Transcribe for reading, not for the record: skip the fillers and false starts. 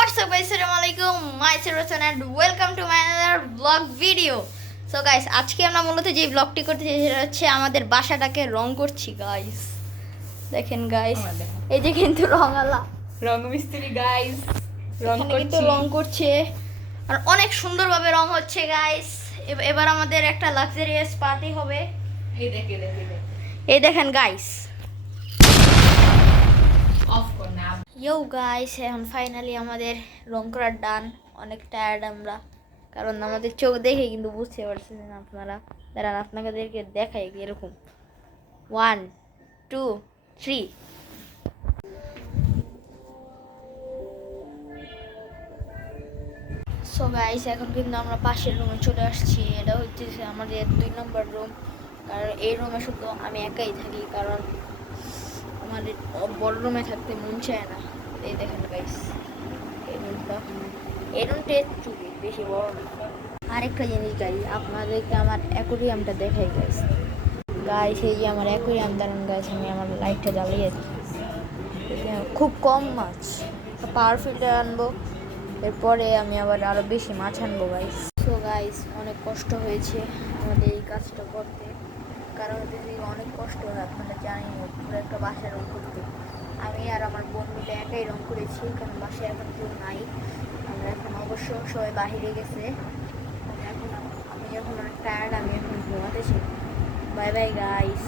What's up guys, Assalamualaikum, myself Rosan and welcome to my another vlog video. So guys, আজকে আমরা মূলত যে ব্লগটি করতেছি সেটা হচ্ছে আমাদের বাসাটাকে রং করছি গাইস। দেখেন গাইস, এই যে কিন্তু রঙালা রং মিস্ত্রি গাইস রং কিন্তু রং করছে আর অনেক সুন্দরভাবে রং হচ্ছে গাইস। এবার আমাদের একটা লাক্সারিয়াস পার্টি হবে। এই দেখেন গাইস, অফ কর না। ইয়ো গাইস, এখন ফাইনালি আমাদের রং করার ডান। অনেক টায়ার্ড আমরা, কারণ আমাদের চোখ দেখে কিন্তু বুঝতে পারছেন আপনারা। দাঁড়ান আপনাদেরকে দেখাই এরকম 1 2 3। সো গাইস, এখন কিন্তু আমরা পাশের রুমে চলে আসছি। এটা হচ্ছে আমাদের 2 নম্বর রুম। কারণ এই রুমে শুধু আমি একাই থাকি, কারণ আমাদের বড় রুমে থাকতে মন চায় না। এই দেখেন গাইস, এই রুমটা চুপি বেশি বড় না। আরেকটা জিনিস গাইস, আপনাদেরকে আমার অ্যাকোরিয়ামটা দেখাই গাইস। এই যে আমার অ্যাকোরিয়াম, দাঁড়ান গাইস, আমি আমার লাইটটা জ্বালিয়েছি। খুব কম মাছ, পাওয়ার ফিল্টার আনবো, এরপরে আমি আবার আরও বেশি মাছ আনবো গাইস। সো গাইস, অনেক কষ্ট হয়েছে আমাদের এই কাজটা করতে, কারণ অনেক কষ্ট হয় আপনারা জানেন পুরো একটা বাসা রং করতে। আমি আর আমার বোন মিলে একাই রং করেছি, কারণ বাসায় এখন কেউ নাই। আমরা এখন অবশ্য সবাই বাহিরে গেছে। আমি এখন অনেক টায়ার্ড, আমি এখন ঘুমাতেছি। Bye bye guys.